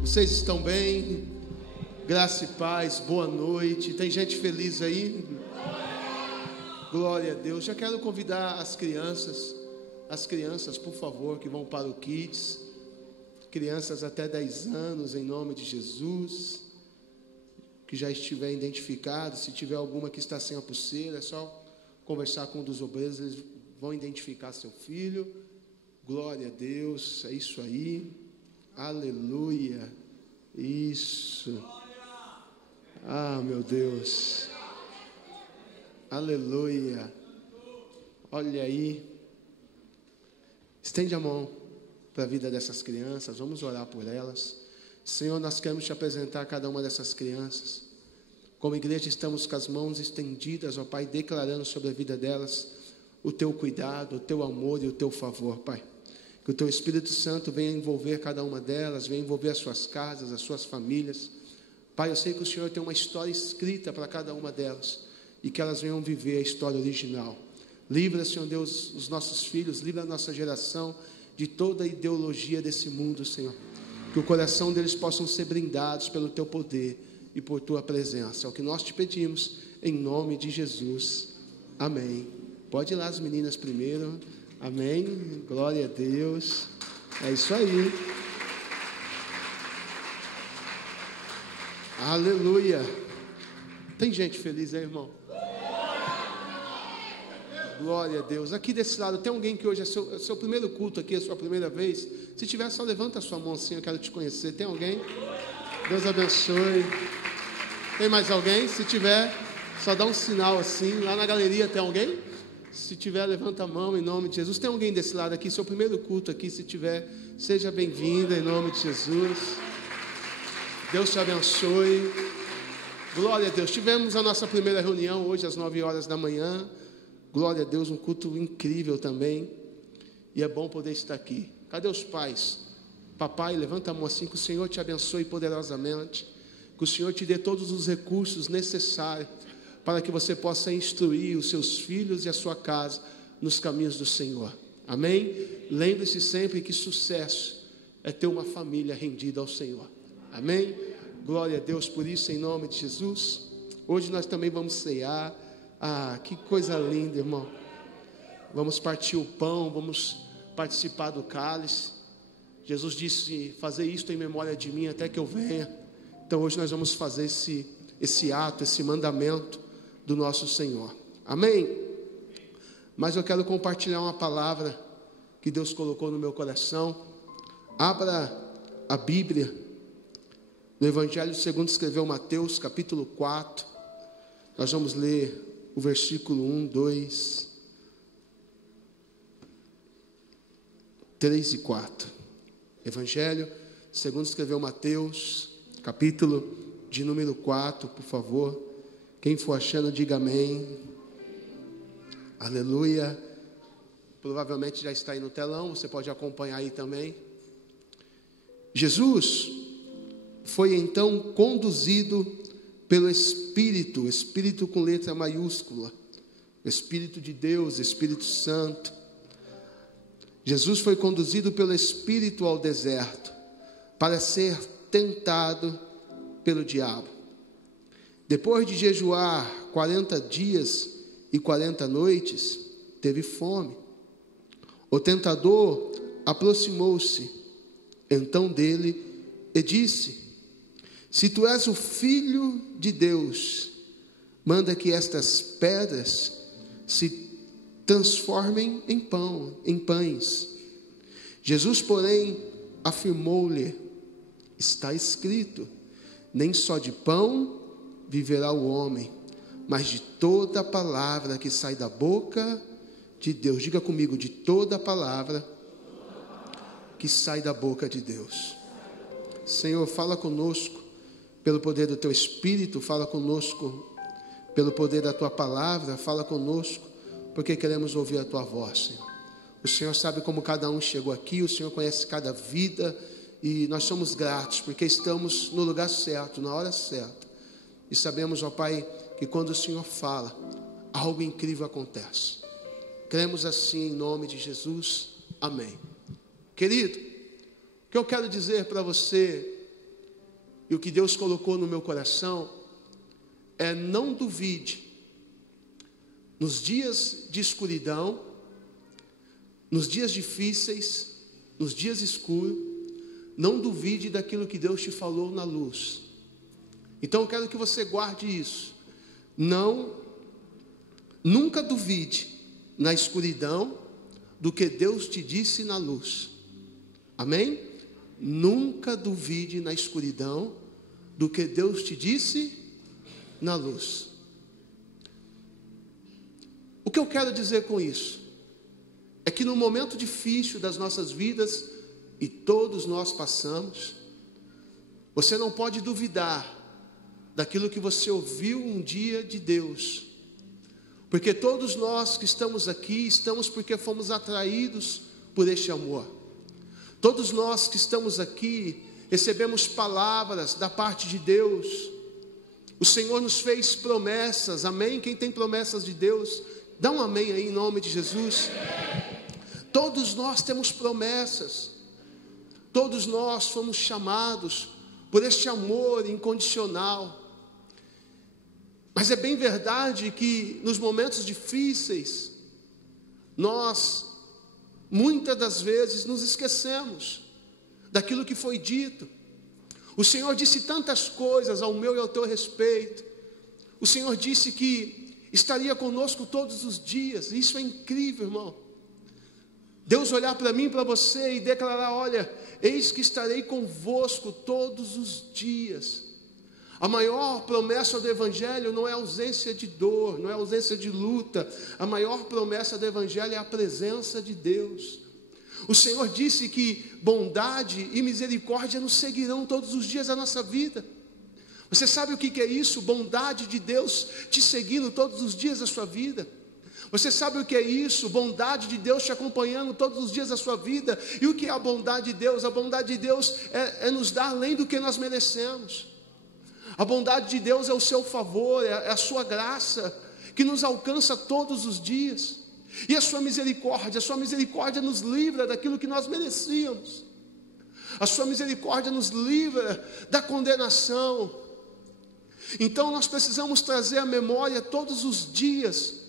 Vocês estão bem? Graça e paz, boa noite. Tem gente feliz aí? Glória a Deus. Já quero convidar as crianças, por favor, que vão para o Kids. Crianças até 10 anos, em nome de Jesus. Que já estiver identificado, se tiver alguma que está sem a pulseira, é só conversar com um dos obreiros, eles vão identificar seu filho. Glória a Deus, é isso aí. Aleluia. Isso. Ah, meu Deus. Aleluia. Olha aí. Estende a mão para a vida dessas crianças. Vamos orar por elas. Senhor, nós queremos te apresentar cada uma dessas crianças. Como igreja estamos com as mãos estendidas, ó Pai, declarando sobre a vida delas o teu cuidado, o teu amor e o teu favor, Pai. Que o teu Espírito Santo venha envolver cada uma delas, venha envolver as suas casas, as suas famílias. Pai, eu sei que o Senhor tem uma história escrita para cada uma delas e que elas venham viver a história original. Livra, Senhor Deus, os nossos filhos, livra a nossa geração de toda a ideologia desse mundo, Senhor. Que o coração deles possam ser brindados pelo teu poder e por tua presença. É o que nós te pedimos, em nome de Jesus. Amém. Pode ir lá as meninas primeiro. Amém. Glória a Deus. É isso aí. Aleluia. Tem gente feliz aí, irmão? Glória a Deus. Aqui desse lado, tem alguém que hoje é seu primeiro culto aqui, é sua primeira vez? Se tiver, só levanta a sua mão assim, eu quero te conhecer. Tem alguém? Deus abençoe. Tem mais alguém? Se tiver, só dá um sinal assim. Lá na galeria tem alguém? Se tiver, levanta a mão em nome de Jesus. Tem alguém desse lado aqui? Seu primeiro culto aqui, se tiver, seja bem-vinda em nome de Jesus. Deus te abençoe. Glória a Deus. Tivemos a nossa primeira reunião hoje às 9 horas da manhã. Glória a Deus, um culto incrível também. E é bom poder estar aqui. Cadê os pais? Papai, levanta a mão assim, que o Senhor te abençoe poderosamente. Que o Senhor te dê todos os recursos necessários para que você possa instruir os seus filhos e a sua casa nos caminhos do Senhor. Amém? Lembre-se sempre que sucesso é ter uma família rendida ao Senhor. Amém? Glória a Deus por isso, em nome de Jesus. Hoje nós também vamos cear. Ah, que coisa linda, irmão. Vamos partir o pão, vamos participar do cálice. Jesus disse, fazer isto em memória de mim até que eu venha. Então hoje nós vamos fazer esse ato, esse mandamento do nosso Senhor. Amém? Mas eu quero compartilhar uma palavra que Deus colocou no meu coração. Abra a Bíblia no Evangelho segundo escreveu Mateus, capítulo 4. Nós vamos ler o versículo 1, 2, 3 e 4. Evangelho segundo escreveu Mateus, capítulo de número 4, por favor. Quem for achando, diga amém. Aleluia. Provavelmente já está aí no telão, você pode acompanhar aí também. Jesus foi então conduzido pelo Espírito com letra maiúscula, o Espírito de Deus, Espírito Santo. Jesus foi conduzido pelo Espírito ao deserto, para ser tentado pelo diabo. Depois de jejuar 40 dias e 40 noites, teve fome. O tentador aproximou-se, então dele, e disse, se tu és o Filho de Deus, manda que estas pedras se transformem em pães. Jesus, porém, afirmou-lhe, está escrito, nem só de pão viverá o homem, mas de toda palavra que sai da boca de Deus. Diga comigo, de toda palavra que sai da boca de Deus. Senhor, fala conosco pelo poder do teu Espírito, fala conosco pelo poder da tua palavra, fala conosco, porque queremos ouvir a tua voz, Senhor. O Senhor sabe como cada um chegou aqui, o Senhor conhece cada vida, e nós somos gratos, porque estamos no lugar certo, na hora certa. E sabemos, ó Pai, que quando o Senhor fala, algo incrível acontece. Cremos assim em nome de Jesus. Amém. Querido, o que eu quero dizer para você e o que Deus colocou no meu coração é: não duvide, nos dias de escuridão, nos dias difíceis, nos dias escuros, não duvide daquilo que Deus te falou na luz. Então eu quero que você guarde isso. Nunca duvide na escuridão do que Deus te disse na luz. Amém? Nunca duvide na escuridão do que Deus te disse na luz. O que eu quero dizer com isso? É que no momento difícil das nossas vidas, e todos nós passamos, você não pode duvidar daquilo que você ouviu um dia de Deus, porque todos nós que estamos aqui, estamos porque fomos atraídos por este amor. Todos nós que estamos aqui, recebemos palavras da parte de Deus. O Senhor nos fez promessas, amém? Quem tem promessas de Deus, dá um amém aí em nome de Jesus. Todos nós temos promessas, todos nós fomos chamados por este amor incondicional. Mas é bem verdade que nos momentos difíceis, nós muitas das vezes nos esquecemos daquilo que foi dito. O Senhor disse tantas coisas ao meu e ao teu respeito. O Senhor disse que estaria conosco todos os dias. Isso é incrível, irmão. Deus olhar para mim e para você e declarar: olha, eis que estarei convosco todos os dias. A maior promessa do Evangelho não é a ausência de dor, não é a ausência de luta. A maior promessa do Evangelho é a presença de Deus. O Senhor disse que bondade e misericórdia nos seguirão todos os dias da nossa vida. Você sabe o que é isso? Bondade de Deus te seguindo todos os dias da sua vida. Você sabe o que é isso? Bondade de Deus te acompanhando todos os dias da sua vida. E o que é a bondade de Deus? A bondade de Deus é nos dar além do que nós merecemos. A bondade de Deus é o seu favor, é a sua graça, que nos alcança todos os dias. E a sua misericórdia nos livra daquilo que nós merecíamos. A sua misericórdia nos livra da condenação. Então nós precisamos trazer à memória todos os dias,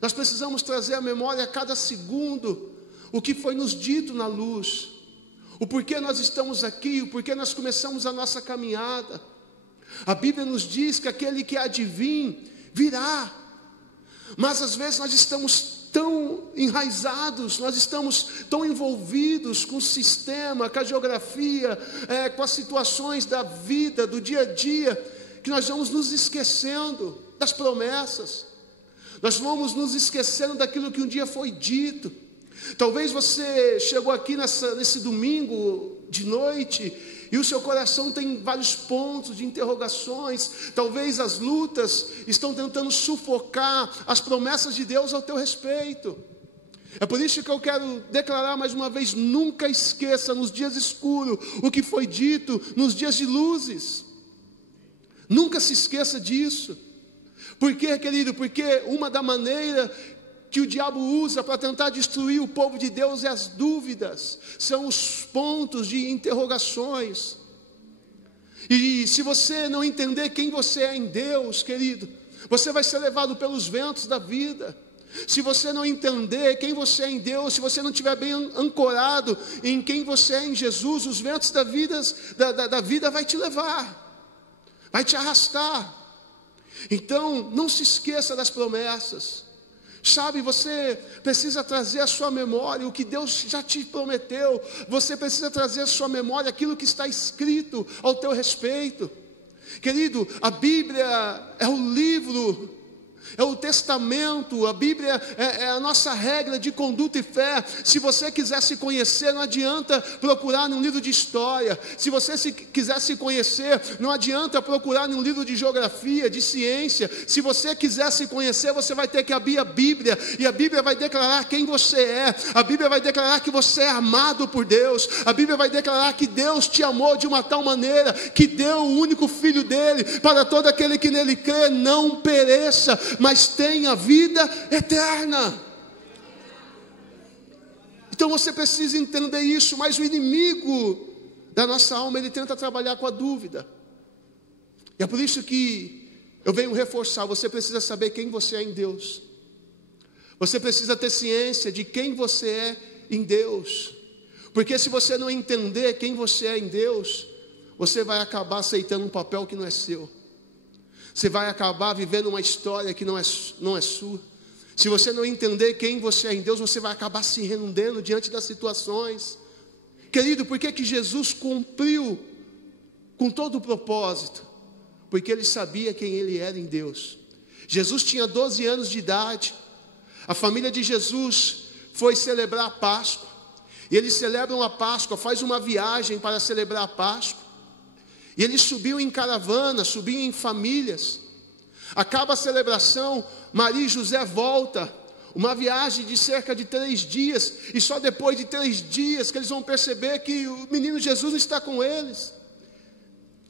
nós precisamos trazer à memória a cada segundo o que foi nos dito na luz, o porquê nós estamos aqui, o porquê nós começamos a nossa caminhada. A Bíblia nos diz que aquele que há de vir, virá. Mas às vezes nós estamos tão enraizados, nós estamos tão envolvidos com o sistema, com a geografia, com as situações da vida, do dia a dia, que nós vamos nos esquecendo das promessas. Nós vamos nos esquecendo daquilo que um dia foi dito. Talvez você chegou aqui nesse domingo de noite e o seu coração tem vários pontos de interrogações. Talvez as lutas estão tentando sufocar as promessas de Deus ao teu respeito. É por isso que eu quero declarar mais uma vez: nunca esqueça nos dias escuros o que foi dito nos dias de luzes. Nunca se esqueça disso. Por quê, querido? Porque uma da maneira que o diabo usa para tentar destruir o povo de Deus é as dúvidas, são os pontos de interrogações. E se você não entender quem você é em Deus, querido, você vai ser levado pelos ventos da vida. Se você não entender quem você é em Deus, se você não estiver bem ancorado em quem você é em Jesus, os ventos da vida vai te levar, vai te arrastar. Então não se esqueça das promessas. Sabe, você precisa trazer à sua memória o que Deus já te prometeu. Você precisa trazer à sua memória aquilo que está escrito ao teu respeito. Querido, a Bíblia é o livro, é o testamento. A Bíblia é a nossa regra de conduta e fé. Se você quiser se conhecer, não adianta procurar num livro de história. Se você quiser se conhecer, não adianta procurar num livro de geografia, de ciência. Se você quiser se conhecer, você vai ter que abrir a Bíblia, e a Bíblia vai declarar quem você é. A Bíblia vai declarar que você é amado por Deus. A Bíblia vai declarar que Deus te amou de uma tal maneira que deu o único Filho dele, para todo aquele que nele crê não pereça, mas tenha vida eterna. Então você precisa entender isso. Mas o inimigo da nossa alma, ele tenta trabalhar com a dúvida. E é por isso que eu venho reforçar, você precisa saber quem você é em Deus. Você precisa ter ciência de quem você é em Deus. Porque se você não entender quem você é em Deus, você vai acabar aceitando um papel que não é seu. Você vai acabar vivendo uma história que não é sua. Se você não entender quem você é em Deus, você vai acabar se rendendo diante das situações. Querido, por que Jesus cumpriu com todo o propósito? Porque ele sabia quem ele era em Deus. Jesus tinha 12 anos de idade. A família de Jesus foi celebrar a Páscoa. E eles celebram a Páscoa, faz uma viagem para celebrar a Páscoa. E eles subiam em caravana, subiam em famílias. Acaba a celebração, Maria e José voltam. Uma viagem de cerca de 3 dias. E só depois de 3 dias que eles vão perceber que o menino Jesus não está com eles.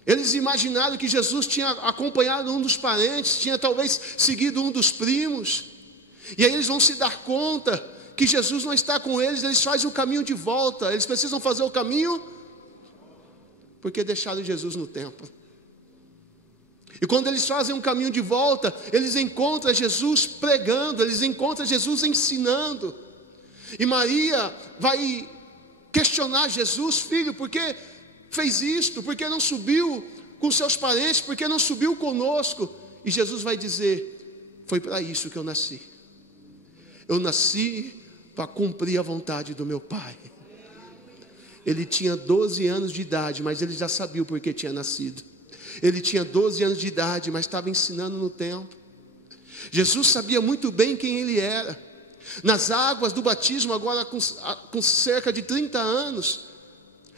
Eles imaginaram que Jesus tinha acompanhado um dos parentes, tinha talvez seguido um dos primos. E aí eles vão se dar conta que Jesus não está com eles, eles fazem o caminho de volta. Eles precisam fazer o caminho porque deixaram Jesus no templo. E quando eles fazem um caminho de volta, eles encontram Jesus pregando, eles encontram Jesus ensinando. E Maria vai questionar Jesus: filho, por que fez isto? Por que não subiu com seus parentes? Por que não subiu conosco? E Jesus vai dizer: foi para isso que eu nasci. Eu nasci para cumprir a vontade do meu Pai. Ele tinha 12 anos de idade, mas ele já sabia o porquê tinha nascido. Ele tinha 12 anos de idade, mas estava ensinando no templo. Jesus sabia muito bem quem ele era. Nas águas do batismo, agora com cerca de 30 anos,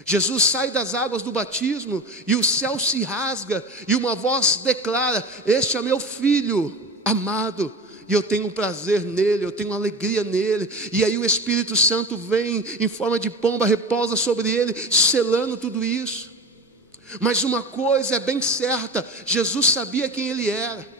Jesus sai das águas do batismo e o céu se rasga e uma voz declara: este é meu filho amado, e eu tenho prazer nele, eu tenho alegria nele. E aí o Espírito Santo vem em forma de pomba, repousa sobre ele, selando tudo isso. Mas uma coisa é bem certa: Jesus sabia quem ele era.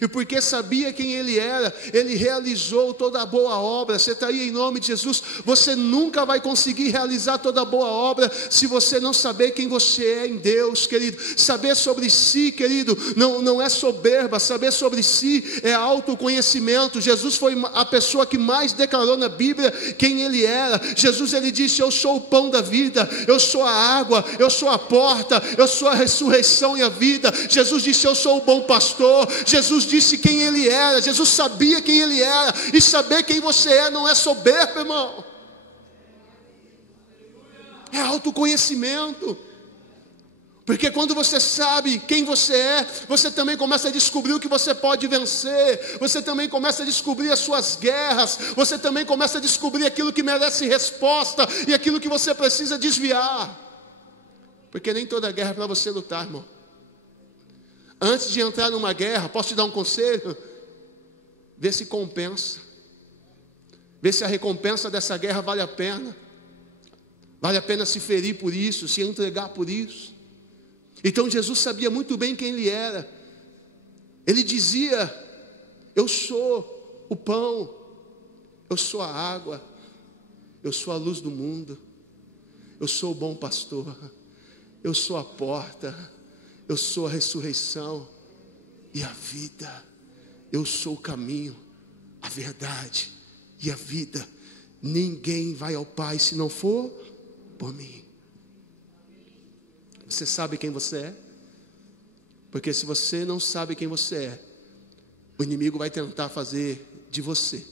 E porque sabia quem ele era, ele realizou toda a boa obra. Você está aí em nome de Jesus. Você nunca vai conseguir realizar toda a boa obra se você não saber quem você é em Deus, querido. Saber sobre si, querido, não é soberba. Saber sobre si é autoconhecimento. Jesus foi a pessoa que mais declarou na Bíblia quem ele era. Jesus, ele disse: eu sou o pão da vida, eu sou a água, eu sou a porta, eu sou a ressurreição e a vida. Jesus disse: eu sou o bom pastor. Jesus disse quem ele era. Jesus sabia quem ele era. E saber quem você é não é soberba, irmão. É autoconhecimento. Porque quando você sabe quem você é, você também começa a descobrir o que você pode vencer. Você também começa a descobrir as suas guerras. Você também começa a descobrir aquilo que merece resposta e aquilo que você precisa desviar. Porque nem toda guerra é para você lutar, irmão. Antes de entrar numa guerra, posso te dar um conselho? Vê se compensa. Vê se a recompensa dessa guerra vale a pena. Vale a pena se ferir por isso, se entregar por isso. Então Jesus sabia muito bem quem ele era. Ele dizia: eu sou o pão, eu sou a água, eu sou a luz do mundo, eu sou o bom pastor, eu sou a porta, eu sou a ressurreição e a vida. Eu sou o caminho, a verdade e a vida. Ninguém vai ao Pai se não for por mim. Você sabe quem você é? Porque se você não sabe quem você é, o inimigo vai tentar fazer de você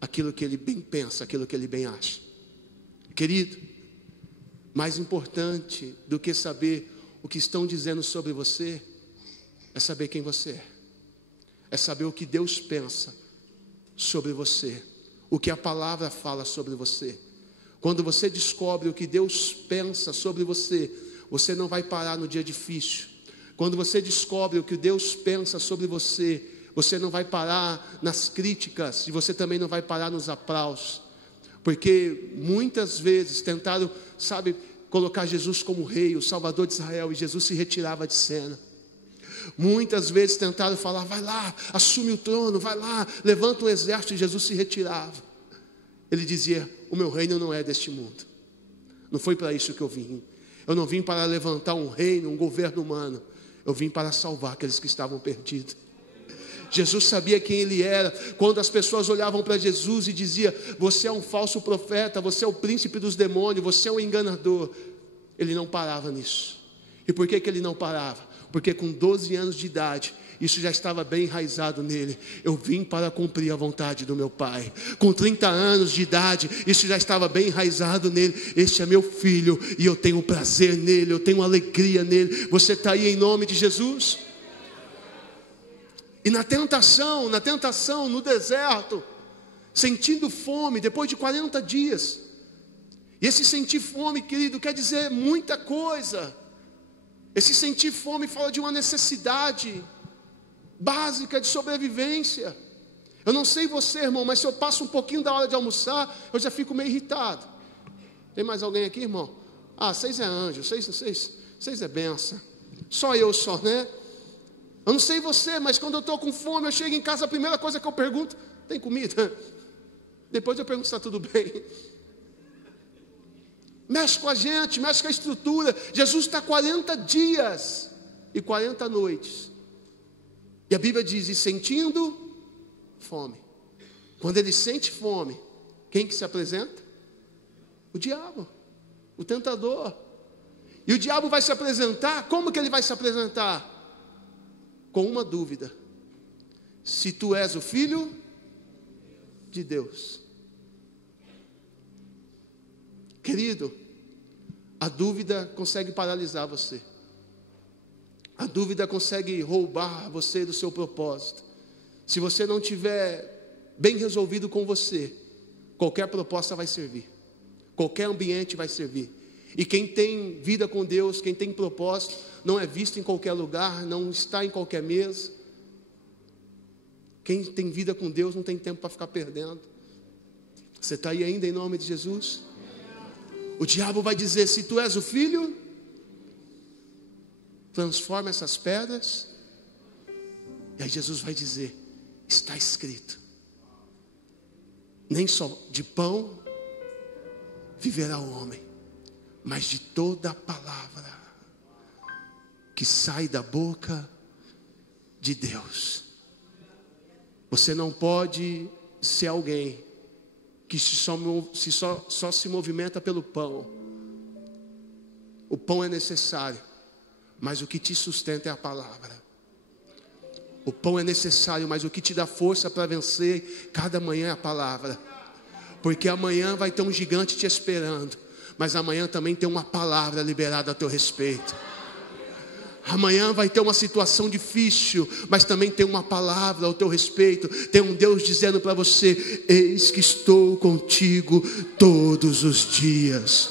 aquilo que ele bem pensa, aquilo que ele bem acha. Querido, mais importante do que saber o que estão dizendo sobre você, é saber quem você é. É saber o que Deus pensa sobre você, o que a palavra fala sobre você. Quando você descobre o que Deus pensa sobre você, você não vai parar no dia difícil. Quando você descobre o que Deus pensa sobre você, você não vai parar nas críticas, e você também não vai parar nos aplausos. Porque muitas vezes tentaram, colocar Jesus como rei, o Salvador de Israel, e Jesus se retirava de cena. Muitas vezes tentaram falar: vai lá, assume o trono, vai lá, levanta um exército, e Jesus se retirava. Ele dizia: o meu reino não é deste mundo. Não foi para isso que eu vim. Eu não vim para levantar um reino, um governo humano. Eu vim para salvar aqueles que estavam perdidos. Jesus sabia quem Ele era. Quando as pessoas olhavam para Jesus e diziam: você é um falso profeta, você é o príncipe dos demônios, você é um enganador, Ele não parava nisso. E por que Ele não parava? Porque com 12 anos de idade, isso já estava bem enraizado nele. Eu vim para cumprir a vontade do meu Pai. Com 30 anos de idade, isso já estava bem enraizado nele. Este é meu filho e eu tenho prazer nele, eu tenho alegria nele. Você está aí em nome de Jesus? E na tentação, no deserto, sentindo fome, depois de 40 dias. E esse sentir fome, querido, quer dizer muita coisa. Esse sentir fome fala de uma necessidade básica de sobrevivência. Eu não sei você, irmão, mas se eu passo um pouquinho da hora de almoçar, eu já fico meio irritado. Tem mais alguém aqui, irmão? Ah, vocês é anjo, vocês é benção. Só eu, né? Eu não sei você, mas quando eu estou com fome, eu chego em casa, a primeira coisa que eu pergunto: tem comida? Depois eu pergunto se está tudo bem. Mexe com a gente, mexe com a estrutura. Jesus está 40 dias e 40 noites. E a Bíblia diz: e sentindo fome. Quando ele sente fome, quem que se apresenta? O diabo, o tentador. E o diabo vai se apresentar, como que ele vai se apresentar? Com uma dúvida: se tu és o Filho de Deus. Querido, a dúvida consegue paralisar você. A dúvida consegue roubar você do seu propósito. Se você não tiver bem resolvido com você, qualquer proposta vai servir, qualquer ambiente vai servir. E quem tem vida com Deus, quem tem propósito, não é visto em qualquer lugar, não está em qualquer mesa. Quem tem vida com Deus não tem tempo para ficar perdendo. Você está aí ainda em nome de Jesus? O diabo vai dizer: se tu és o Filho, transforma essas pedras. E aí Jesus vai dizer: está escrito, nem só de pão viverá o homem, mas de toda a palavra que sai da boca de Deus. Você não pode ser alguém que só se movimenta pelo pão. O pão é necessário, mas o que te sustenta é a palavra. O pão é necessário, mas o que te dá força para vencer cada manhã é a palavra. Porque amanhã vai ter um gigante te esperando, mas amanhã também tem uma palavra liberada a teu respeito. Amanhã vai ter uma situação difícil, mas também tem uma palavra ao teu respeito. Tem um Deus dizendo para você: eis que estou contigo todos os dias.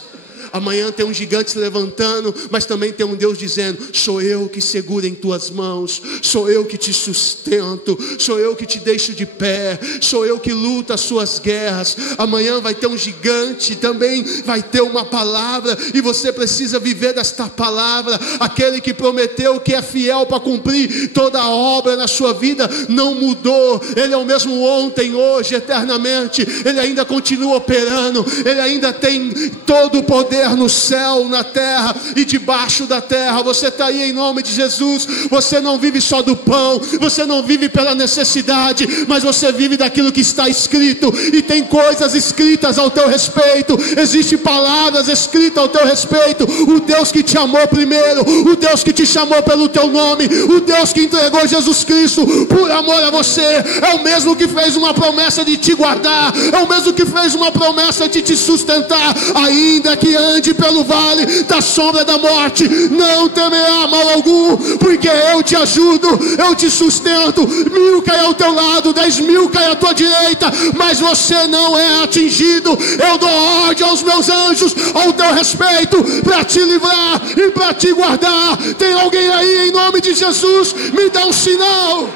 Amanhã tem um gigante se levantando, mas também tem um Deus dizendo: sou eu que seguro em tuas mãos, sou eu que te sustento, sou eu que te deixo de pé, sou eu que luto as suas guerras. Amanhã vai ter um gigante, também vai ter uma palavra, e você precisa viver desta palavra. Aquele que prometeu, que é fiel para cumprir toda a obra na sua vida, não mudou. Ele é o mesmo ontem, hoje, eternamente. Ele ainda continua operando, ele ainda tem todo o poder no céu, na terra e debaixo da terra. Você está aí em nome de Jesus. Você não vive só do pão, você não vive pela necessidade, mas você vive daquilo que está escrito. E tem coisas escritas ao teu respeito, existem palavras escritas ao teu respeito. O Deus que te amou primeiro, o Deus que te chamou pelo teu nome, o Deus que entregou Jesus Cristo por amor a você, é o mesmo que fez uma promessa de te guardar, é o mesmo que fez uma promessa de te sustentar. Ainda que ande pelo vale da sombra da morte, não temerá mal algum, porque eu te ajudo, eu te sustento. 1000 cai ao teu lado, 10.000 cai à tua direita, mas você não é atingido. Eu dou ordem aos meus anjos ao teu respeito, para te livrar e para te guardar. Tem alguém aí em nome de Jesus? Me dá um sinal.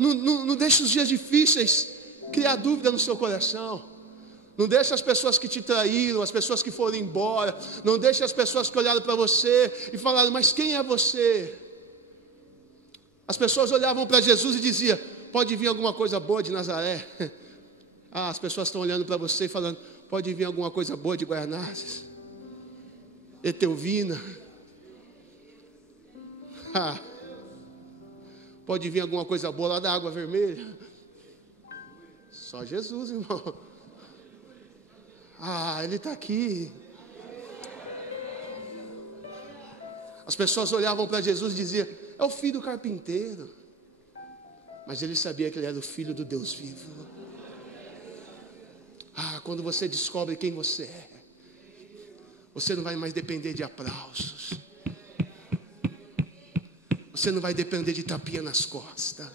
Não deixe os dias difíceis criar dúvida no seu coração. Não deixe as pessoas que te traíram, as pessoas que foram embora, não deixe as pessoas que olharam para você e falaram: mas quem é você? As pessoas olhavam para Jesus e diziam: pode vir alguma coisa boa de Nazaré. Ah, as pessoas estão olhando para você e falando, pode vir alguma coisa boa de Guaianazes, Etelvina. Ah, pode vir alguma coisa boa lá da Água Vermelha. Só Jesus, irmão. Ah, Ele está aqui. As pessoas olhavam para Jesus e diziam, é o filho do carpinteiro. Mas ele sabia que ele era o filho do Deus vivo. Ah, quando você descobre quem você é, você não vai mais depender de aplausos. Você não vai depender de tapinha nas costas.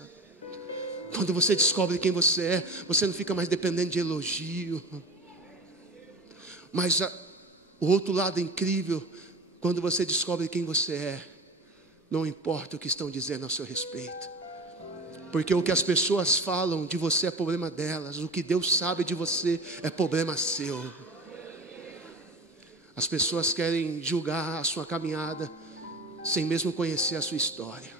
Quando você descobre quem você é, você não fica mais dependendo de elogio. Mas o outro lado incrível, quando você descobre quem você é, não importa o que estão dizendo ao seu respeito. Porque o que as pessoas falam de você é problema delas. O que Deus sabe de você é problema seu. As pessoas querem julgar a sua caminhada sem mesmo conhecer a sua história.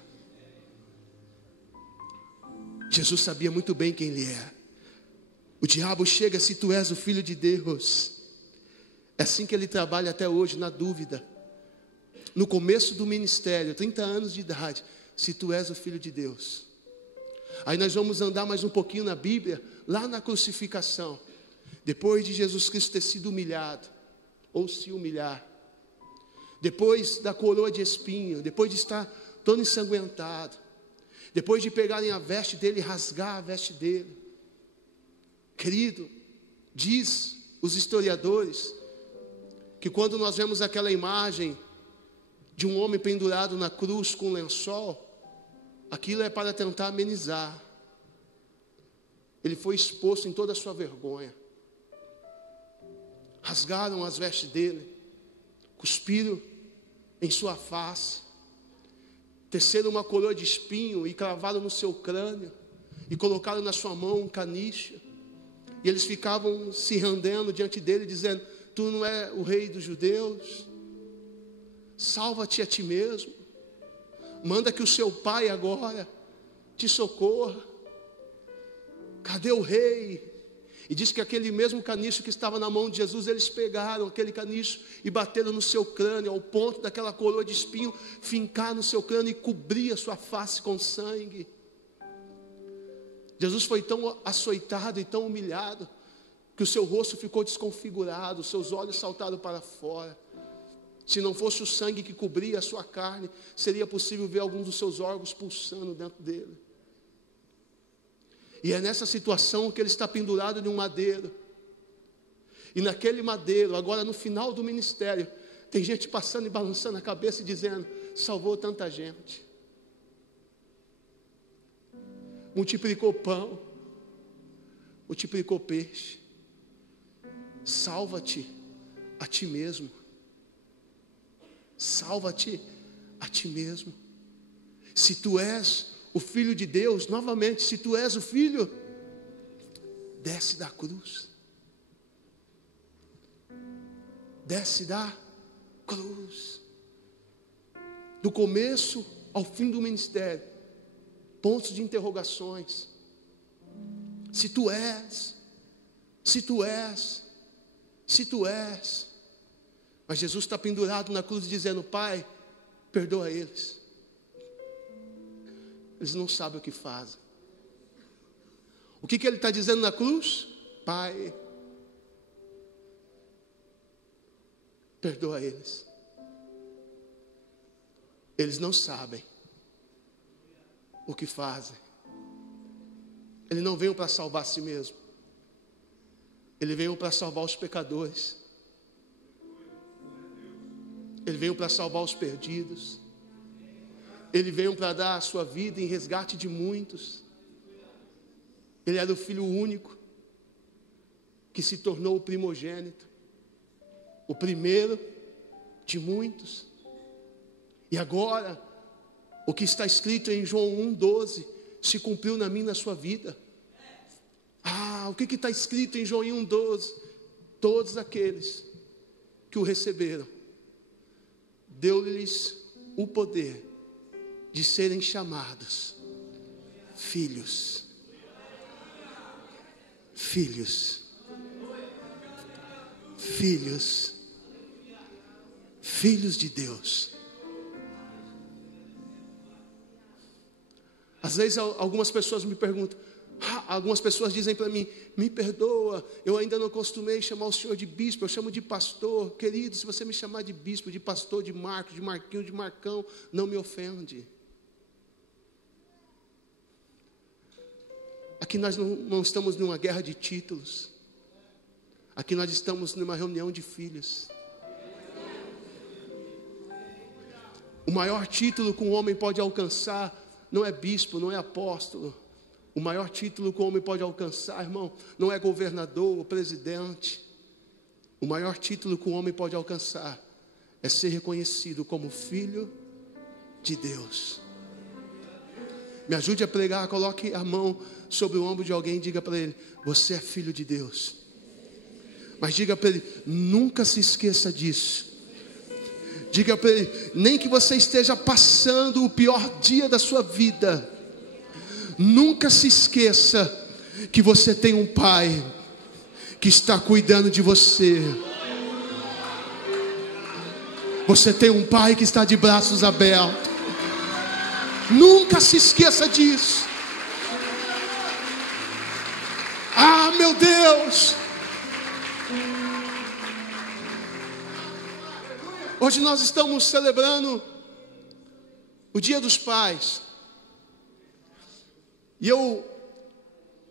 Jesus sabia muito bem quem Ele é. O diabo chega, se tu és o Filho de Deus. É assim que ele trabalha até hoje, na dúvida. No começo do ministério, 30 anos de idade, se tu és o Filho de Deus. Aí nós vamos andar mais um pouquinho na Bíblia, lá na crucificação. Depois de Jesus Cristo ter sido humilhado, ou se humilhar. Depois da coroa de espinho, depois de estar todo ensanguentado. Depois de pegarem a veste dele e rasgar a veste dele. Querido, diz os historiadores, que quando nós vemos aquela imagem de um homem pendurado na cruz com um lençol, aquilo é para tentar amenizar. Ele foi exposto em toda a sua vergonha. Rasgaram as vestes dele, cuspiram em sua face, teceram uma coroa de espinho e cravaram no seu crânio, e colocaram na sua mão um caniço, e eles ficavam se rendendo diante dele, dizendo, tu não é o rei dos judeus? Salva-te a ti mesmo, manda que o seu pai agora te socorra, cadê o rei? E diz que aquele mesmo caniço que estava na mão de Jesus, eles pegaram aquele caniço e bateram no seu crânio, ao ponto daquela coroa de espinho fincar no seu crânio e cobrir a sua face com sangue. Jesus foi tão açoitado e tão humilhado, que o seu rosto ficou desconfigurado, os seus olhos saltaram para fora. Se não fosse o sangue que cobria a sua carne, seria possível ver alguns dos seus órgãos pulsando dentro dele. E é nessa situação que ele está pendurado em um madeiro. E naquele madeiro, agora no final do ministério, tem gente passando e balançando a cabeça e dizendo, salvou tanta gente. Multiplicou pão, multiplicou peixe. Salva-te a ti mesmo. Salva-te a ti mesmo. Se tu és o Filho de Deus, novamente, se tu és o Filho, desce da cruz. Desce da cruz. Do começo ao fim do ministério, pontos de interrogações. Se tu és, se tu és, se tu és. Mas Jesus está pendurado na cruz dizendo, Pai, perdoa eles. Eles não sabem o que fazem. O que ele está dizendo na cruz? Pai, perdoa eles. Eles não sabem o que fazem. Ele não veio para salvar a si mesmo. Ele veio para salvar os pecadores. Ele veio para salvar os perdidos. Ele veio para dar a sua vida em resgate de muitos. Ele era o filho único que se tornou o primogênito, o primeiro de muitos. E agora, o que está escrito em João 1,12 se cumpriu na minha e na sua vida. Ah, o que está escrito em João 1,12? Todos aqueles que o receberam, deu-lhes o poder de serem chamados filhos filhos. Filhos. Filhos de Deus. Às vezes algumas pessoas me perguntam, algumas pessoas dizem para mim, me perdoa, eu ainda não costumei chamar o senhor de bispo, eu chamo de pastor. Querido, se você me chamar de bispo, de pastor, de Marcos, de Marquinho, de Marcão, não me ofende. Aqui nós não estamos numa guerra de títulos. Aqui nós estamos numa reunião de filhos. O maior título que um homem pode alcançar não é bispo, não é apóstolo. O maior título que o homem pode alcançar, irmão, não é governador ou presidente. O maior título que um homem pode alcançar é ser reconhecido como filho de Deus. Me ajude a pregar, coloque a mão sobre o ombro de alguém e diga para ele, você é filho de Deus. Mas diga para ele, nunca se esqueça disso. Diga para ele, nem que você esteja passando o pior dia da sua vida, nunca se esqueça que você tem um pai que está cuidando de você. Você tem um pai que está de braços abertos. Nunca se esqueça disso. Ah, meu Deus! Hoje nós estamos celebrando o Dia dos Pais. E eu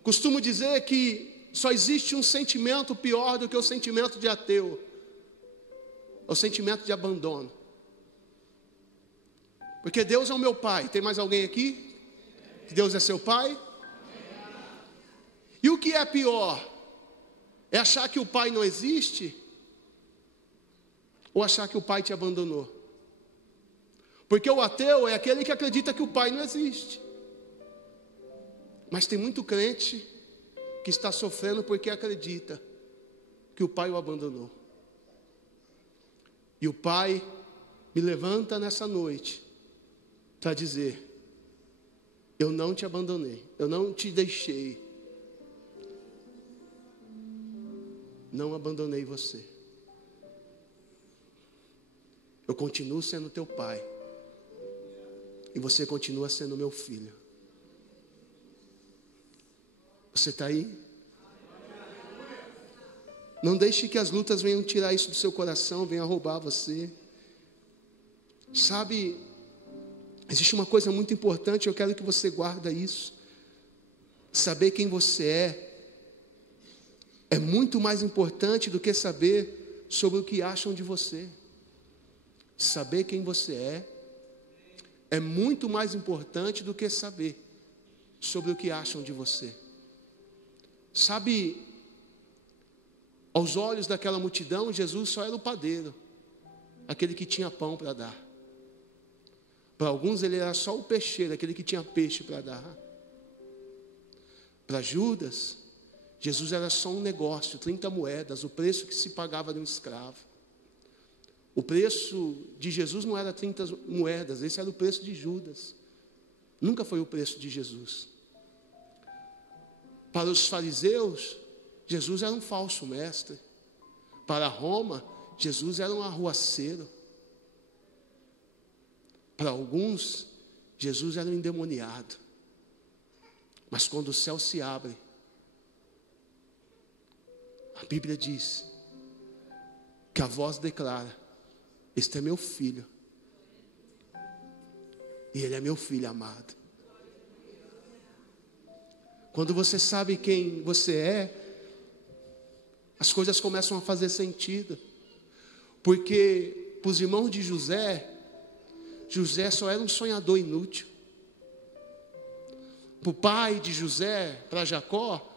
costumo dizer que só existe um sentimento pior do que o sentimento de ateu. É o sentimento de abandono. Porque Deus é o meu pai. Tem mais alguém aqui? Que Deus é seu pai? E o que é pior? É achar que o pai não existe? Ou achar que o pai te abandonou? Porque o ateu é aquele que acredita que o pai não existe. Mas tem muito crente que está sofrendo porque acredita que o pai o abandonou. E o pai me levanta nessa noite para dizer, eu não te abandonei, eu não te deixei, não abandonei você. Eu continuo sendo teu pai. E você continua sendo meu filho. Você está aí? Não deixe que as lutas venham tirar isso do seu coração, venham roubar você. Sabe, existe uma coisa muito importante, eu quero que você guarde isso. Saber quem você é muito mais importante do que saber sobre o que acham de você. Saber quem você é muito mais importante do que saber sobre o que acham de você. Sabe, aos olhos daquela multidão, Jesus só era o padeiro, aquele que tinha pão para dar. Para alguns ele era só o peixeiro, aquele que tinha peixe para dar. Para Judas, Jesus era só um negócio, 30 moedas, o preço que se pagava de um escravo. O preço de Jesus não era 30 moedas, esse era o preço de Judas. Nunca foi o preço de Jesus. Para os fariseus, Jesus era um falso mestre. Para Roma, Jesus era um arruaceiro. Para alguns, Jesus era um endemoniado. Mas quando o céu se abre, a Bíblia diz que a voz declara, este é meu filho, e ele é meu filho amado. Quando você sabe quem você as coisas começam a fazer sentido. Porque para os irmãos de José, José só era um sonhador inútil. Para o pai de José, para Jacó,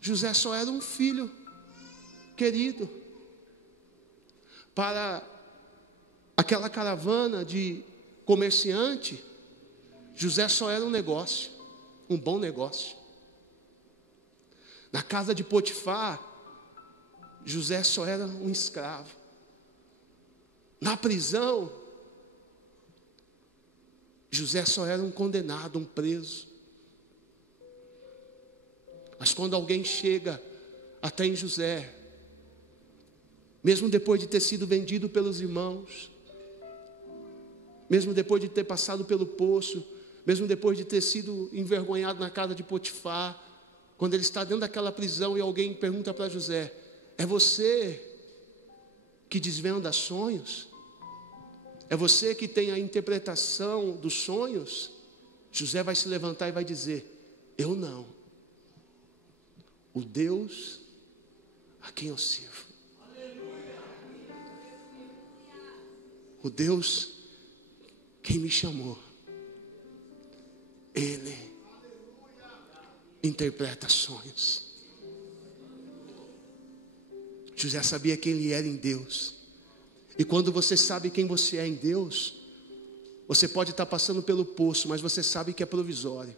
José só era um filho querido. Para aquela caravana de comerciante, José só era um negócio, um bom negócio. Na casa de Potifar, José só era um escravo. Na prisão, José só era um condenado, um preso. Mas quando alguém chega até em José, mesmo depois de ter sido vendido pelos irmãos, mesmo depois de ter passado pelo poço, mesmo depois de ter sido envergonhado na casa de Potifar, quando ele está dentro daquela prisão e alguém pergunta para José: é você que desvenda sonhos? É você que tem a interpretação dos sonhos? José vai se levantar e vai dizer: eu não. O Deus a quem eu sirvo, o Deus quem me chamou, Ele interpreta sonhos. José sabia quem ele era em Deus. E quando você sabe quem você é em Deus, você pode estar passando pelo poço, mas você sabe que é provisório.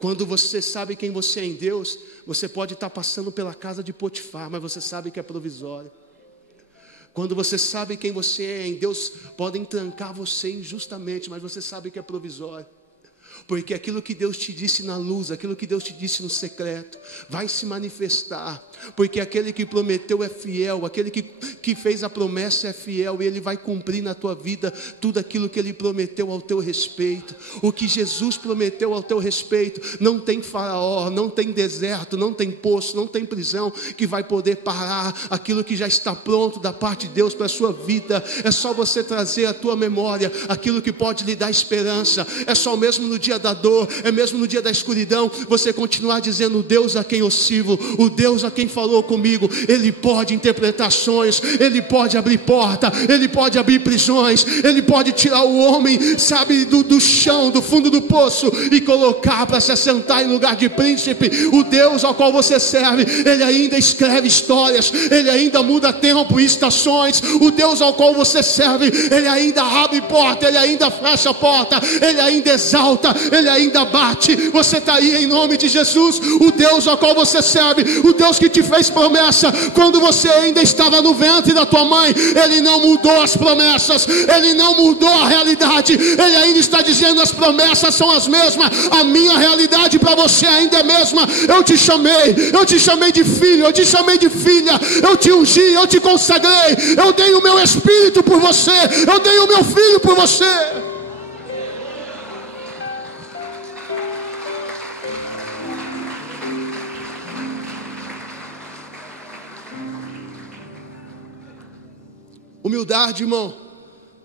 Quando você sabe quem você é em Deus, você pode estar passando pela casa de Potifar, mas você sabe que é provisório. Quando você sabe quem você é em Deus, podem trancar você injustamente, mas você sabe que é provisório. Porque aquilo que Deus te disse na luz, aquilo que Deus te disse no secreto, vai se manifestar. Porque aquele que prometeu é fiel, aquele que fez a promessa é fiel, e Ele vai cumprir na tua vida tudo aquilo que Ele prometeu ao teu respeito. O que Jesus prometeu ao teu respeito, não tem faraó, não tem deserto, não tem poço, não tem prisão que vai poder parar aquilo que já está pronto da parte de Deus para a sua vida. É só você trazer à tua memória aquilo que pode lhe dar esperança. É só mesmo no dia da dor, é mesmo no dia da escuridão, você continuar dizendo: o Deus a quem eu sirvo, o Deus a quem falou comigo, Ele pode interpretar sonhos, Ele pode abrir porta, Ele pode abrir prisões, Ele pode tirar o homem, sabe, do chão, do fundo do poço, e colocar para se assentar em lugar de príncipe. O Deus ao qual você serve, Ele ainda escreve histórias, Ele ainda muda tempo e estações. O Deus ao qual você serve, Ele ainda abre porta, Ele ainda fecha porta, Ele ainda exalta, Ele ainda bate. Você está aí em nome de Jesus. O Deus ao qual você serve, o Deus que te fez promessa quando você ainda estava no ventre da tua mãe, Ele não mudou as promessas, Ele não mudou a realidade. Ele ainda está dizendo: as promessas são as mesmas, a minha realidade para você ainda é a mesma. Eu te chamei de filho, eu te chamei de filha, eu te ungi, eu te consagrei, eu dei o meu espírito por você, eu dei o meu filho por você. Humildade, irmão,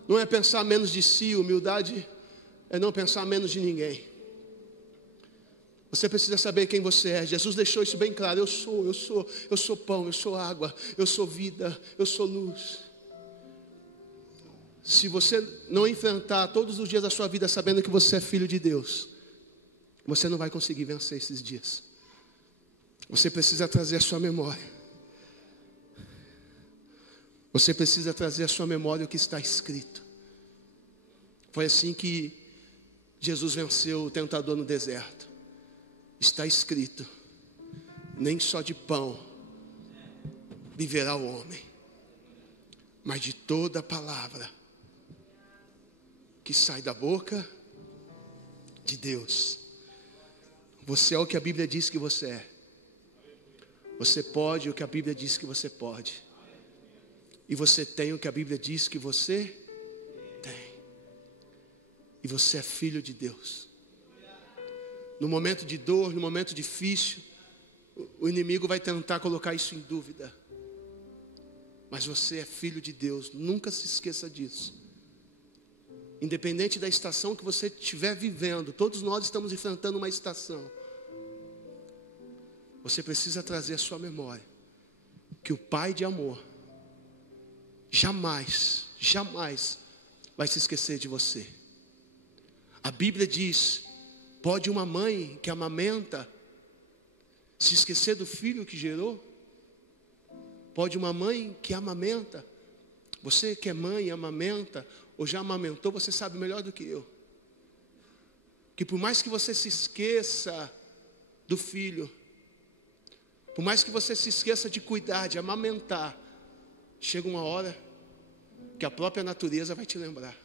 não é pensar menos de si. Humildade é não pensar menos de ninguém. Você precisa saber quem você é. Jesus deixou isso bem claro: eu sou pão, eu sou água, eu sou vida, eu sou luz. Se você não enfrentar todos os dias da sua vida sabendo que você é filho de Deus, você não vai conseguir vencer esses dias. Você precisa trazer a sua memória. Você precisa trazer à sua memória o que está escrito. Foi assim que Jesus venceu o tentador no deserto. Está escrito: nem só de pão viverá o homem, mas de toda a palavra que sai da boca de Deus. Você é o que a Bíblia diz que você é. Você pode o que a Bíblia diz que você pode. E você tem o que a Bíblia diz que você tem. E você é filho de Deus. No momento de dor, no momento difícil, o inimigo vai tentar colocar isso em dúvida. Mas você é filho de Deus. Nunca se esqueça disso. Independente da estação que você estiver vivendo, todos nós estamos enfrentando uma estação. Você precisa trazer à sua memória que o Pai de amor jamais vai se esquecer de você. A Bíblia diz: pode uma mãe que amamenta se esquecer do filho que gerou? Pode uma mãe que amamenta? Você que é mãe e amamenta, ou já amamentou, você sabe melhor do que eu, que por mais que você se esqueça do filho, por mais que você se esqueça de cuidar, de amamentar, chega uma hora que a própria natureza vai te lembrar.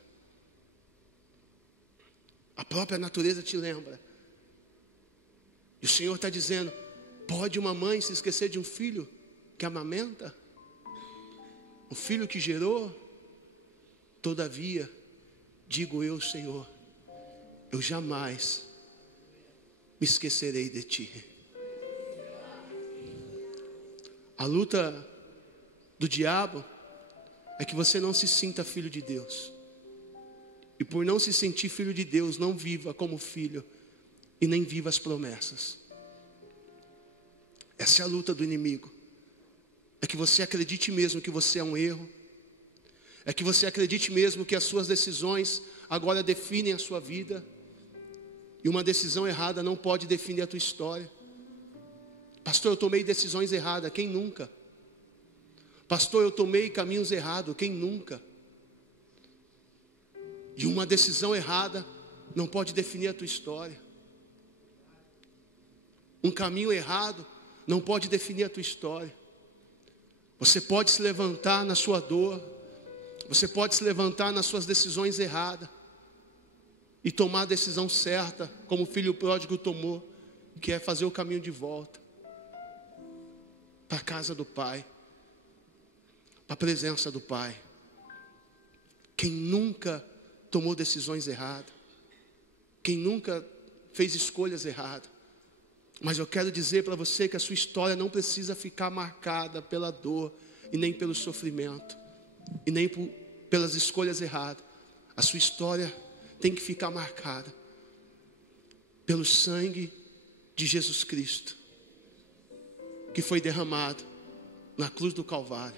A própria natureza te lembra. E o Senhor está dizendo: pode uma mãe se esquecer de um filho que amamenta? Um filho que gerou? Todavia, digo eu, Senhor, eu jamais me esquecerei de Ti. A luta do diabo é que você não se sinta filho de Deus. E por não se sentir filho de Deus, não viva como filho e nem viva as promessas. Essa é a luta do inimigo. É que você acredite mesmo que você é um erro. É que você acredite mesmo que as suas decisões agora definem a sua vida. E uma decisão errada não pode definir a tua história. Pastor, eu tomei decisões erradas. Quem nunca? Pastor, eu tomei caminhos errados. Quem nunca? E uma decisão errada não pode definir a tua história. Um caminho errado não pode definir a tua história. Você pode se levantar na sua dor. Você pode se levantar nas suas decisões erradas. E tomar a decisão certa, como o filho pródigo tomou, que é fazer o caminho de volta para a casa do Pai, para a presença do Pai. Quem nunca tomou decisões erradas, quem nunca fez escolhas erradas, mas eu quero dizer para você que a sua história não precisa ficar marcada pela dor, e nem pelo sofrimento, e nem pelas escolhas erradas. A sua história tem que ficar marcada pelo sangue de Jesus Cristo, que foi derramado na cruz do Calvário.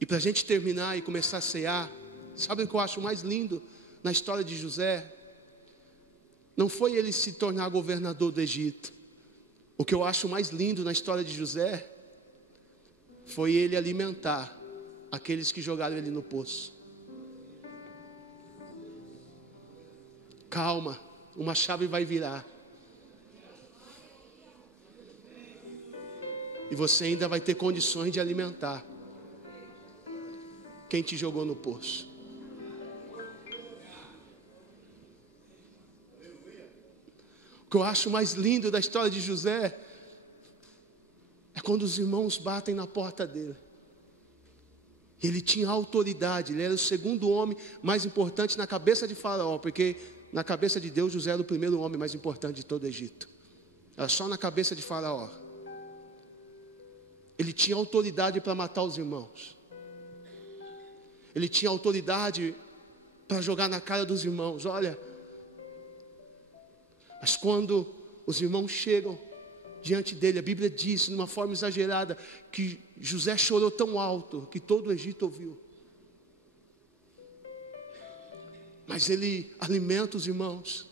E para a gente terminar e começar a cear, sabe o que eu acho mais lindo na história de José? Não foi ele se tornar governador do Egito. O que eu acho mais lindo na história de José foi ele alimentar aqueles que jogaram ele no poço. Calma, uma chave vai virar. E você ainda vai ter condições de alimentar quem te jogou no poço. O que eu acho mais lindo da história de José é quando os irmãos batem na porta dele. Ele tinha autoridade, ele era o segundo homem mais importante na cabeça de Faraó, porque na cabeça de Deus, José era o primeiro homem mais importante de todo o Egito. Era só na cabeça de Faraó. Ele tinha autoridade para matar os irmãos. Ele tinha autoridade para jogar na cara dos irmãos. Olha, mas quando os irmãos chegam diante dele, a Bíblia diz, de uma forma exagerada, que José chorou tão alto que todo o Egito ouviu. Mas ele alimenta os irmãos.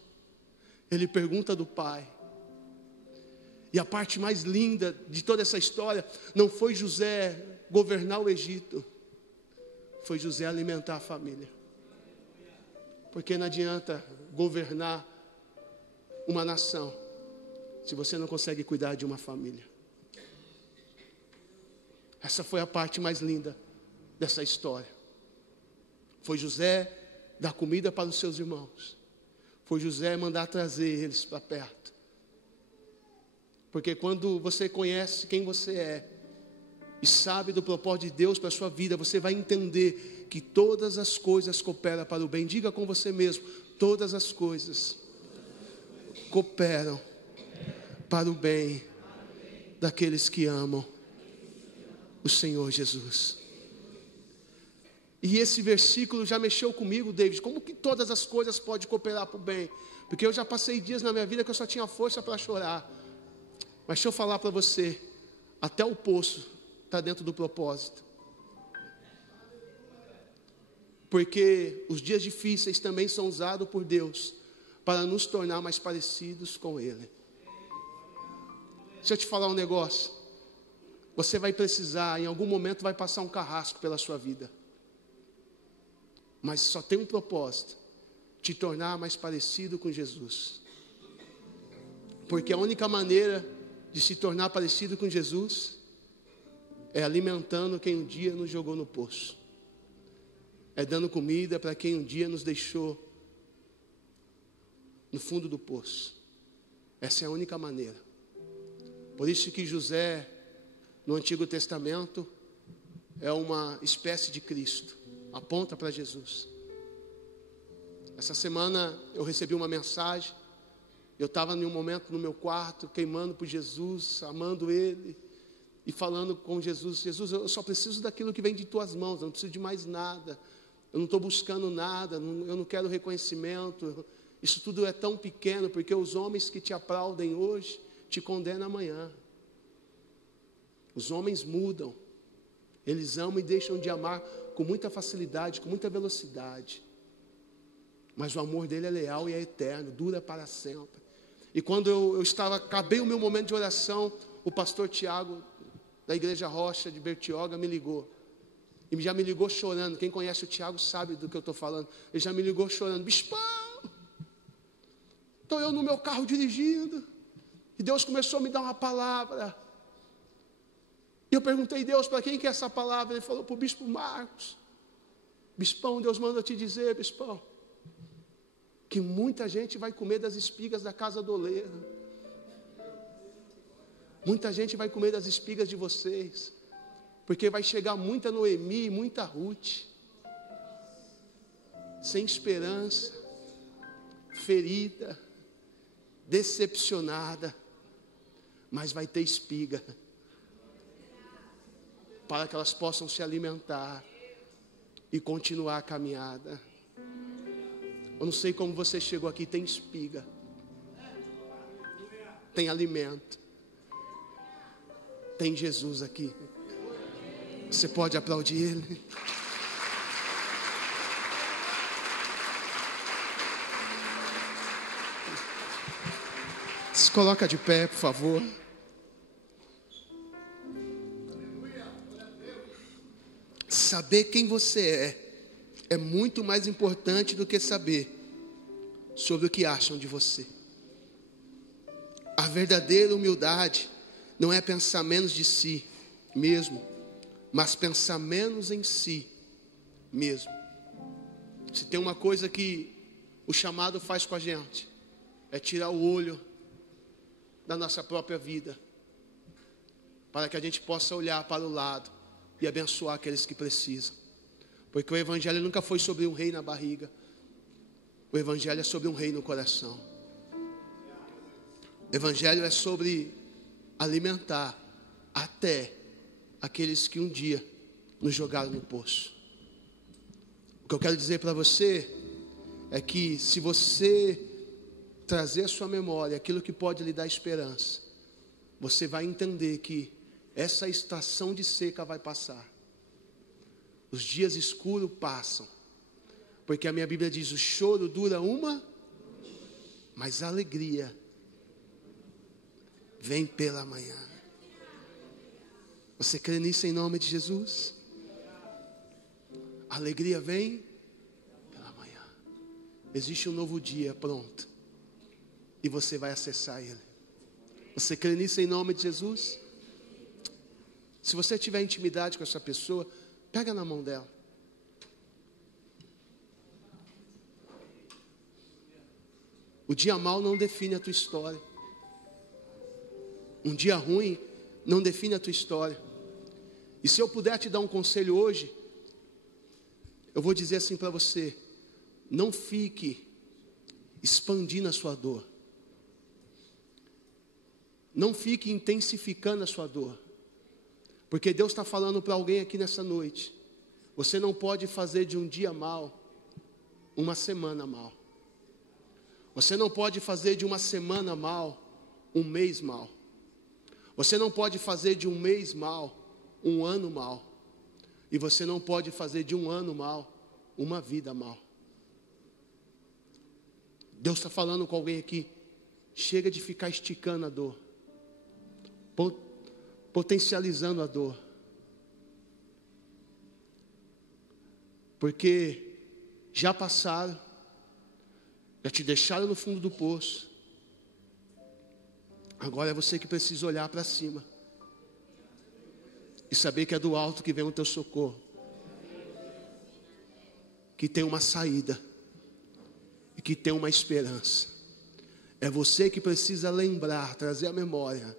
Ele pergunta do pai. E a parte mais linda de toda essa história não foi José governar o Egito, foi José alimentar a família. Porque não adianta governar uma nação se você não consegue cuidar de uma família. Essa foi a parte mais linda dessa história. Foi José dar comida para os seus irmãos. Foi José mandar trazer eles para perto. Porque quando você conhece quem você é e sabe do propósito de Deus para a sua vida, você vai entender que todas as coisas cooperam para o bem. Diga com você mesmo: todas as coisas cooperam para o bem daqueles que amam o Senhor Jesus. E esse versículo já mexeu comigo, David. Como que todas as coisas podem cooperar para o bem? Porque eu já passei dias na minha vida que eu só tinha força para chorar. Mas deixa eu falar para você, até o poço está dentro do propósito. Porque os dias difíceis também são usados por Deus para nos tornar mais parecidos com Ele. Deixa eu te falar um negócio. Você vai precisar, em algum momento vai passar um carrasco pela sua vida. Mas só tem um propósito: te tornar mais parecido com Jesus. Porque a única maneira de se tornar parecido com Jesus é alimentando quem um dia nos jogou no poço. É dando comida para quem um dia nos deixou no fundo do poço. Essa é a única maneira. Por isso que José, no Antigo Testamento, é uma espécie de Cristo, aponta para Jesus. Essa semana eu recebi uma mensagem, eu estava em um momento no meu quarto, queimando por Jesus, amando Ele, e falando com Jesus: Jesus, eu só preciso daquilo que vem de Tuas mãos, eu não preciso de mais nada, eu não estou buscando nada, eu não quero reconhecimento, isso tudo é tão pequeno, porque os homens que te aplaudem hoje, te condenam amanhã. Os homens mudam, eles amam e deixam de amar com muita facilidade, com muita velocidade, mas o amor dele é leal e é eterno, dura para sempre. E quando acabei o meu momento de oração, o pastor Tiago, da Igreja Rocha de Bertioga, me ligou. E já me ligou chorando. Quem conhece o Tiago sabe do que eu estou falando. Ele já me ligou chorando: bispão, estou eu no meu carro dirigindo, e Deus começou a me dar uma palavra. E eu perguntei: Deus, para quem que é essa palavra? Ele falou: para o bispo Marcos. Bispão, Deus manda te dizer, bispão, que muita gente vai comer das espigas da casa do oleiro. Muita gente vai comer das espigas de vocês, porque vai chegar muita Noemi, muita Ruth, sem esperança, ferida, decepcionada, mas vai ter espiga, para que elas possam se alimentar e continuar a caminhada. Eu não sei como você chegou aqui, tem espiga, tem alimento, tem Jesus aqui. Você pode aplaudir Ele? Se coloca de pé, por favor. Saber quem você é muito mais importante do que saber sobre o que acham de você. A verdadeira humildade não é pensar menos de si mesmo, mas pensar menos em si mesmo. Se tem uma coisa que o chamado faz com a gente, é tirar o olho da nossa própria vida, para que a gente possa olhar para o lado e abençoar aqueles que precisam. Porque o Evangelho nunca foi sobre um rei na barriga, o Evangelho é sobre um rei no coração. O Evangelho é sobre alimentar até aqueles que um dia nos jogaram no poço. O que eu quero dizer para você é que, se você trazer à sua memória aquilo que pode lhe dar esperança, você vai entender que essa estação de seca vai passar, os dias escuros passam, porque a minha Bíblia diz: o choro dura mas a alegria vem pela manhã. Você crê nisso em nome de Jesus? A alegria vem pela manhã. Existe um novo dia pronto, e você vai acessar ele. Você crê nisso em nome de Jesus? Se você tiver intimidade com essa pessoa, pega na mão dela. O dia mau não define a tua história. Um dia ruim não define a tua história. E se eu puder te dar um conselho hoje, eu vou dizer assim para você: não fique expandindo a sua dor. Não fique intensificando a sua dor. Porque Deus está falando para alguém aqui nessa noite: você não pode fazer de um dia mal uma semana mal. Você não pode fazer de uma semana mal um mês mal. Você não pode fazer de um mês mal um ano mal. E você não pode fazer de um ano mal uma vida mal. Deus está falando com alguém aqui: chega de ficar esticando a dor, potencializando a dor, porque já passaram, já te deixaram no fundo do poço. Agora é você que precisa olhar para cima e saber que é do alto que vem o teu socorro, que tem uma saída e que tem uma esperança. É você que precisa lembrar, trazer à memória,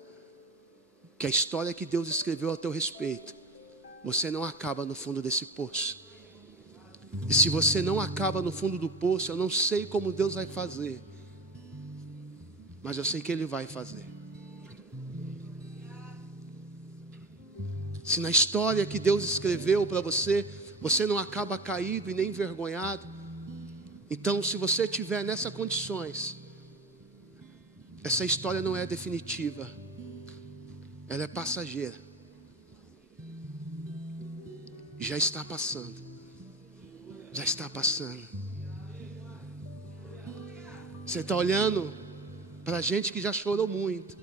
que a história que Deus escreveu a teu respeito, você não acaba no fundo desse poço. E se você não acaba no fundo do poço, eu não sei como Deus vai fazer, mas eu sei que Ele vai fazer. Se na história que Deus escreveu para você, você não acaba caído e nem envergonhado, então se você estiver nessas condições, essa história não é definitiva, ela é passageira. Já está passando. Já está passando. Você está olhando para gente que já chorou muito.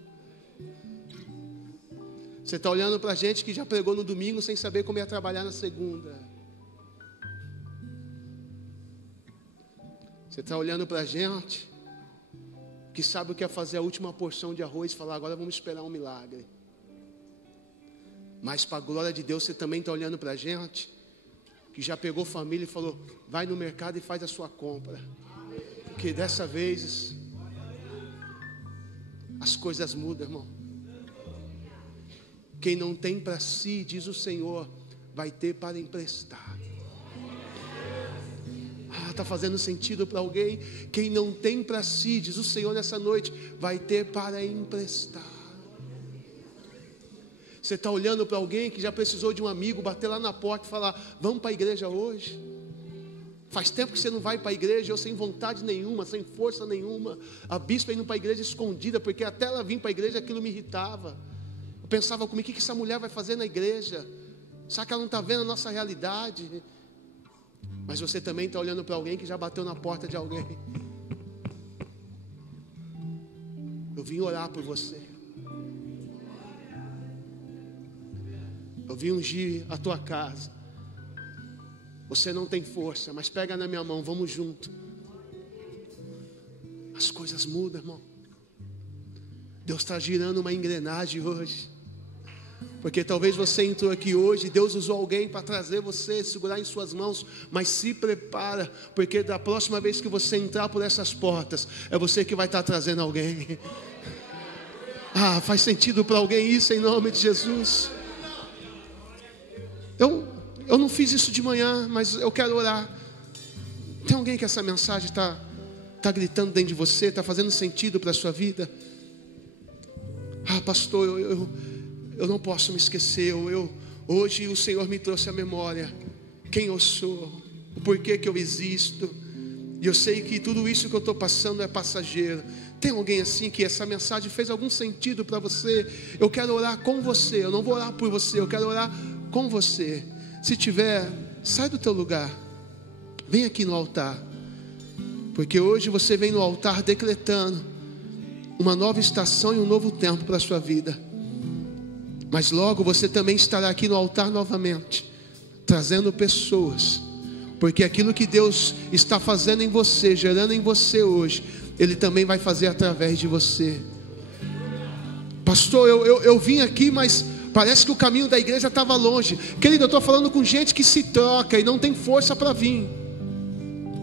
Você está olhando para gente que já pregou no domingo sem saber como ia trabalhar na segunda. Você está olhando para gente que sabe o que é fazer a última porção de arroz e falar, agora vamos esperar um milagre. Mas para a glória de Deus, você também está olhando para gente que já pegou família e falou, vai no mercado e faz a sua compra, porque dessa vez as coisas mudam, irmão. Quem não tem para si, diz o Senhor, vai ter para emprestar. Está fazendo sentido para alguém? Quem não tem para si, diz o Senhor nessa noite, vai ter para emprestar. Você está olhando para alguém que já precisou de um amigo bater lá na porta e falar, vamos para a igreja hoje? Faz tempo que você não vai para a igreja, eu sem vontade nenhuma, sem força nenhuma. A bispa indo para a igreja escondida, porque até ela vir para a igreja aquilo me irritava. Eu pensava comigo, o que essa mulher vai fazer na igreja? Será que ela não está vendo a nossa realidade? Mas você também está olhando para alguém que já bateu na porta de alguém. Eu vim orar por você. Eu vim ungir a tua casa. Você não tem força, mas pega na minha mão, vamos junto. As coisas mudam, irmão. Deus está girando uma engrenagem hoje. Porque talvez você entrou aqui hoje, Deus usou alguém para trazer você, segurar em suas mãos, mas se prepara, porque da próxima vez que você entrar por essas portas, é você que vai estar trazendo alguém. Faz sentido para alguém isso em nome de Jesus. Eu não fiz isso de manhã, mas eu quero orar. Tem alguém que essa mensagem está gritando dentro de você, está fazendo sentido para a sua vida? Pastor, eu não posso me esquecer. Hoje o Senhor me trouxe à memória quem eu sou, o porquê que eu existo. E eu sei que tudo isso que eu estou passando é passageiro. Tem alguém assim que essa mensagem fez algum sentido para você? Eu quero orar com você. Eu não vou orar por você, eu quero orar com você. Se tiver, sai do teu lugar, vem aqui no altar, porque hoje você vem no altar decretando uma nova estação e um novo tempo para a sua vida. Mas logo você também estará aqui no altar novamente, trazendo pessoas, porque aquilo que Deus está fazendo em você, gerando em você hoje, Ele também vai fazer através de você. Pastor, eu vim aqui, mas parece que o caminho da igreja estava longe. Querido, eu estou falando com gente que se troca e não tem força para vir.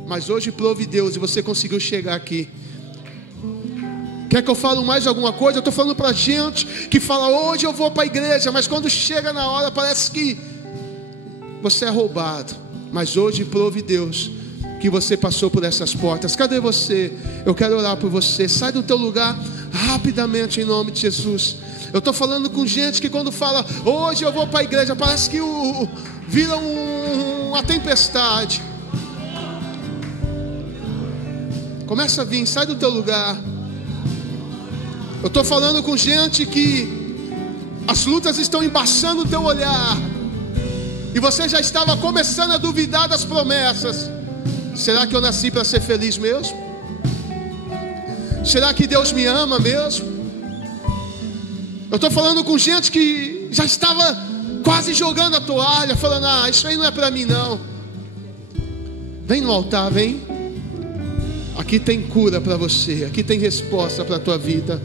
Mas hoje prove Deus e você conseguiu chegar aqui. Quer que eu fale mais alguma coisa? Eu estou falando para gente que fala, hoje eu vou para a igreja, mas quando chega na hora parece que você é roubado. Mas hoje prove Deus que você passou por essas portas. Cadê você? Eu quero orar por você. Sai do teu lugar rapidamente em nome de Jesus. Eu estou falando com gente que quando fala, hoje eu vou para a igreja, parece que vira uma tempestade. Começa a vir, sai do teu lugar. Eu estou falando com gente que as lutas estão embaçando o teu olhar, e você já estava começando a duvidar das promessas. Será que eu nasci para ser feliz mesmo? Será que Deus me ama mesmo? Eu estou falando com gente que já estava quase jogando a toalha, falando, isso aí não é para mim não. Vem no altar, vem. Aqui tem cura para você, aqui tem resposta para a tua vida.